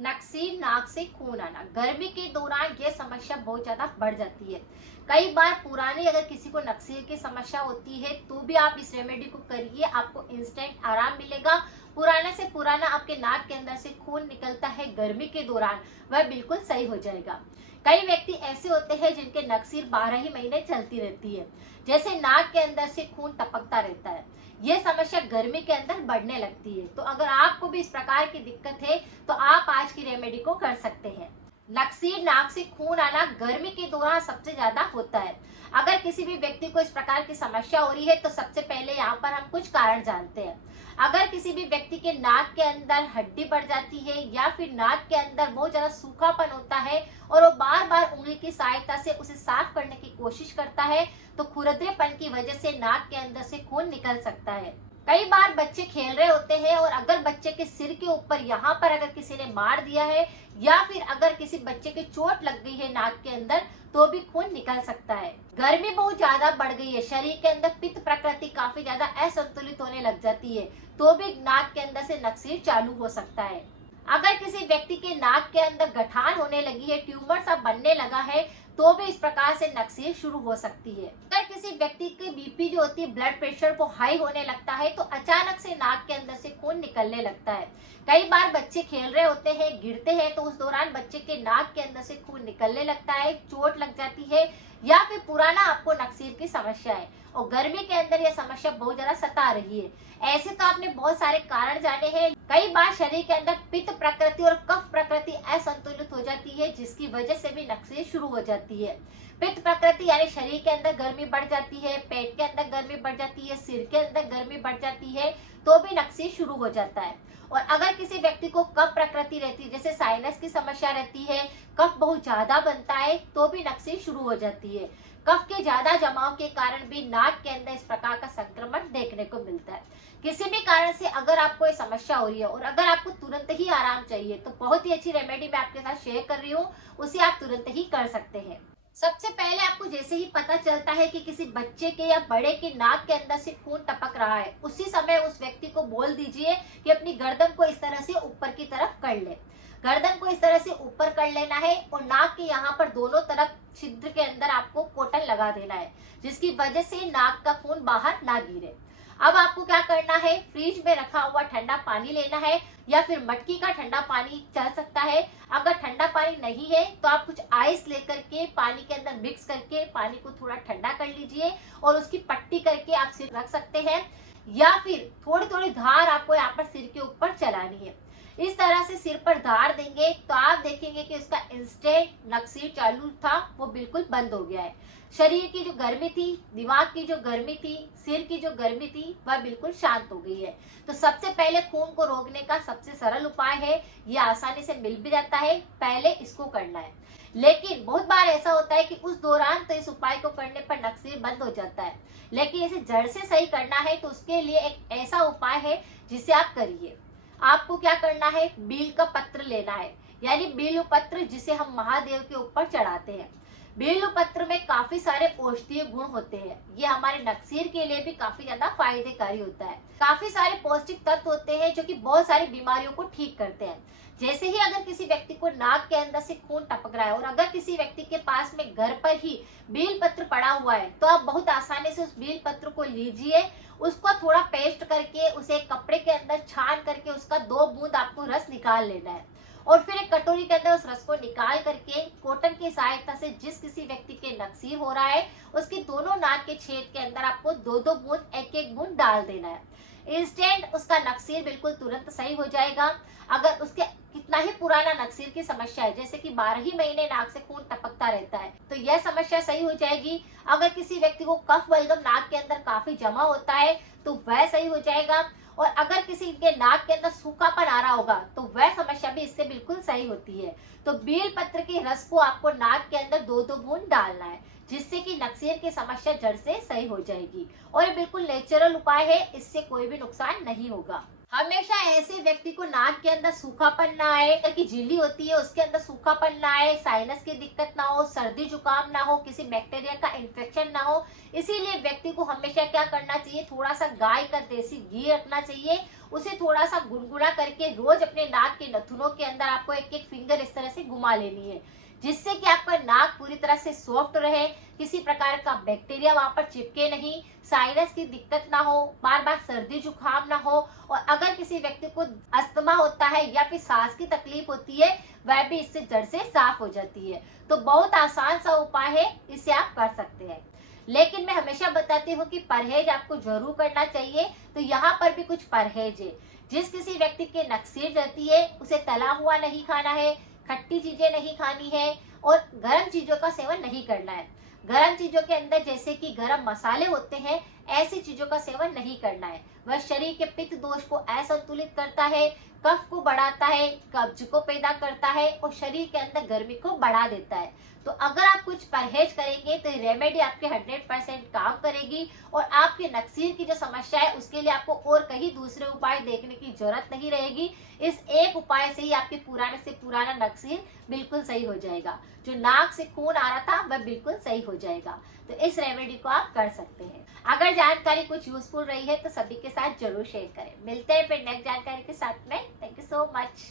नक्सीर नाक से खून आना गर्मी के दौरान यह समस्या बहुत ज्यादा बढ़ जाती है। कई बार पुरानी अगर किसी को नक्सीर की समस्या होती है तो भी आप इस रेमेडी को करिए, आपको इंस्टेंट आराम मिलेगा। पुराने से पुराना आपके नाक के अंदर से खून निकलता है गर्मी के दौरान, वह बिल्कुल सही हो जाएगा। कई व्यक्ति ऐसे होते हैं जिनके नक्सीर 12 ही महीने चलती रहती है, जैसे नाक के अंदर से खून टपकता रहता है। ये समस्या गर्मी के अंदर बढ़ने लगती है। तो अगर आपको भी इस प्रकार की दिक्कत है तो आप आज की रेमेडी को कर सकते हैं। नक्सीर नाक से खून आना गर्मी के दौरान सबसे ज्यादा होता है। अगर किसी भी व्यक्ति को इस प्रकार की समस्या हो रही है तो सबसे पहले यहाँ पर हम कुछ कारण जानते हैं। अगर किसी भी व्यक्ति के नाक के अंदर हड्डी बढ़ जाती है या फिर नाक के अंदर बहुत ज्यादा सूखापन होता है और वो बार बार उंगली की सहायता से उसे साफ करने की कोशिश करता है तो खुरदरेपन की वजह से नाक के अंदर से खून निकल सकता है। कई बार बच्चे खेल रहे होते हैं और अगर बच्चे के सिर के ऊपर यहाँ पर अगर किसी ने मार दिया है या फिर अगर किसी बच्चे की चोट लग गई है नाक के अंदर तो भी खून निकल सकता है। गर्मी बहुत ज्यादा बढ़ गई है, शरीर के अंदर पित्त प्रकृति काफी ज्यादा असंतुलित होने लग जाती है तो भी नाक के अंदर से नक्सीर चालू हो सकता है। अगर किसी व्यक्ति के नाक के अंदर गठान होने लगी है, ट्यूमर सा बनने लगा है तो भी इस प्रकार से नक्सीर शुरू हो सकती है। अगर किसी व्यक्ति की बीपी जो होती है, ब्लड प्रेशर वो हाई होने लगता है तो अचानक से नाक के अंदर से खून निकलने लगता है। कई बार बच्चे खेल रहे होते हैं, गिरते हैं तो उस दौरान बच्चे के नाक के अंदर से खून निकलने लगता है, चोट लग जाती है या फिर पुराना आपको नक्सीर की समस्या है और गर्मी के अंदर यह समस्या बहुत ज्यादा सता रही है। ऐसे तो आपने बहुत सारे कारण जाने हैं। कई बार शरीर के अंदर पित्त प्रकृति और कफ प्रकृति असंतुलित हो जाती है जिसकी वजह से भी नक्सीर शुरू हो जाती है। पित्त प्रकृति यानी शरीर के अंदर गर्मी बढ़ जाती है, पेट के अंदर गर्मी बढ़ जाती है, सिर के अंदर गर्मी बढ़ जाती है तो भी नक्सीर शुरू हो जाता है। और अगर किसी व्यक्ति को कफ प्रकृति रहती है, जैसे साइनस की समस्या रहती है, कफ बहुत ज्यादा बनता है तो भी नक्सीर शुरू हो जाती है। कफ के ज्यादा जमाव के कारण भी नाक के अंदर इस प्रकार का संक्रमण देखने को मिलता है। किसी भी कारण से अगर आपको ये समस्या हो रही है और अगर आपको तुरंत ही आराम चाहिए तो बहुत ही अच्छी रेमेडी मैं आपके साथ शेयर कर रही हूँ, उसे आप तुरंत ही कर सकते हैं। सबसे पहले आपको जैसे ही पता चलता है कि किसी बच्चे के या बड़े के नाक के अंदर से खून टपक रहा है, उसी समय उस व्यक्ति को बोल दीजिए कि अपनी गर्दन को इस तरह से ऊपर की तरफ कर ले। गर्दन को इस तरह से ऊपर कर लेना है और नाक के यहाँ पर दोनों तरफ छिद्र के अंदर आपको कॉटन लगा देना है जिसकी वजह से नाक का खून बाहर ना गिरे। अब आपको क्या करना है, फ्रिज में रखा हुआ ठंडा पानी लेना है या फिर मटकी का ठंडा पानी चल सकता है। अगर ठंडा पानी नहीं है तो आप कुछ आइस लेकर के पानी के अंदर मिक्स करके पानी को थोड़ा ठंडा कर लीजिए और उसकी पट्टी करके आप सिर रख सकते हैं या फिर थोड़ी थोड़ी धार आपको यहाँ पर सिर के ऊपर चलानी है। इस तरह से सिर पर धार देंगे तो आप देखेंगे कि उसका इंस्टेंट नक्सीर चालू था वो बिल्कुल बंद हो गया है। शरीर की जो गर्मी थी, दिमाग की जो गर्मी थी, सिर की जो गर्मी थी वह बिल्कुल शांत हो गई है। तो सबसे पहले खून को रोकने का सबसे सरल उपाय है, ये आसानी से मिल भी जाता है, पहले इसको करना है। लेकिन बहुत बार ऐसा होता है कि उस दौरान तो इस उपाय को करने पर नक्सीर बंद हो जाता है, लेकिन इसे जड़ से सही करना है तो उसके लिए एक ऐसा उपाय है जिसे आप करिए। आपको क्या करना है, बील का पत्र लेना है, यानी बील पत्र जिसे हम महादेव के ऊपर चढ़ाते हैं। बेल पत्र में काफी सारे औषधीय गुण होते हैं, ये हमारे नक्सीर के लिए भी काफी ज्यादा फायदेकारी होता है। काफी सारे पौष्टिक तत्व होते हैं जो कि बहुत सारी बीमारियों को ठीक करते हैं। जैसे ही अगर किसी व्यक्ति को नाक के अंदर से खून टपक रहा है और अगर किसी व्यक्ति के पास में घर पर ही बेल पत्र पड़ा हुआ है तो आप बहुत आसानी से उस बेल पत्र को लीजिए, उसको थोड़ा पेस्ट करके उसे एक कपड़े के अंदर छान करके उसका 2 बूंद आपको रस निकाल लेना है और फिर एक कटोरी के अंदर उस रस को निकाल करके कॉटन की सहायता से जिस किसी व्यक्ति के नक्सीर हो रहा है उसके दोनों नाक के छेद के अंदर आपको 2-2 बूंद, 1-1 बूंद डाल देना है। इंस्टेंट उसका नक्सीर बिल्कुल तुरंत सही हो जाएगा। अगर उसके कितना ही पुराना नक्सीर की समस्या है, जैसे कि 12 ही महीने नाक से खून टपकता रहता है, तो यह समस्या सही हो जाएगी। अगर किसी व्यक्ति को कफ बलगम नाक के अंदर काफी जमा होता है तो वह सही हो जाएगा और अगर किसी के नाक के अंदर सूखापन आ रहा होगा तो वह समस्या भी इससे बिल्कुल सही होती है। तो बेल पत्र के रस को आपको नाक के अंदर 2-2 बूंद डालना है जिससे कि नक्सीर की समस्या जड़ से सही हो जाएगी और ये बिल्कुल नेचुरल उपाय है, इससे कोई भी नुकसान नहीं होगा। हमेशा ऐसे व्यक्ति को नाक के अंदर सूखापन ना आए, की झिल्ली होती है उसके अंदर सूखापन ना आए, साइनस की दिक्कत ना हो, सर्दी जुकाम ना हो, किसी बैक्टीरिया का इन्फेक्शन ना हो। इसीलिए व्यक्ति को हमेशा क्या करना चाहिए, थोड़ा सा गाय का देसी घी रखना चाहिए, उसे थोड़ा सा गुनगुना करके रोज अपने नाक के नथुनों के अंदर आपको एक एक फिंगर इस तरह से घुमा लेनी है, जिससे कि आपका नाक पूरी तरह से सॉफ्ट रहे, किसी प्रकार का बैक्टीरिया वहां पर चिपके नहीं, साइनस की दिक्कत ना हो, बार बार सर्दी जुकाम ना हो। और अगर किसी व्यक्ति को अस्थमा होता है या फिर सांस की तकलीफ होती है, वह भी इससे जड़ से साफ हो जाती है। तो बहुत आसान सा उपाय है, इसे आप कर सकते हैं। लेकिन मैं हमेशा बताती हूँ कि परहेज आपको जरूर करना चाहिए। तो यहाँ पर भी कुछ परहेज है। जिस किसी व्यक्ति के नक्सीर रहती है, उसे तला हुआ नहीं खाना है, खट्टी चीजें नहीं खानी है और गर्म चीजों का सेवन नहीं करना है। गर्म चीजों के अंदर जैसे कि गर्म मसाले होते हैं, ऐसी चीजों का सेवन नहीं करना है। वह शरीर के पित्त दोष को असंतुलित करता है, कफ को बढ़ाता है, कब्ज को पैदा करता है और शरीर के अंदर गर्मी को बढ़ा देता है। तो अगर आप कुछ परहेज करेंगे तो रेमेडी आपके 100% काम करेगी और आपके नक्सीर की जो समस्या है उसके लिए आपको और कहीं दूसरे उपाय देखने की जरूरत नहीं रहेगी। इस एक उपाय से ही आपके पुराने से पुराना नक्सीर बिल्कुल सही हो जाएगा। जो नाक से खून आ रहा था वह बिल्कुल सही हो जाएगा। तो इस रेमेडी को आप कर सकते हैं। अगर जानकारी कुछ यूजफुल रही है तो सभी के साथ जरूर शेयर करें। मिलते हैं फिर नेक्स्ट जानकारी के साथ में। Thank you so much.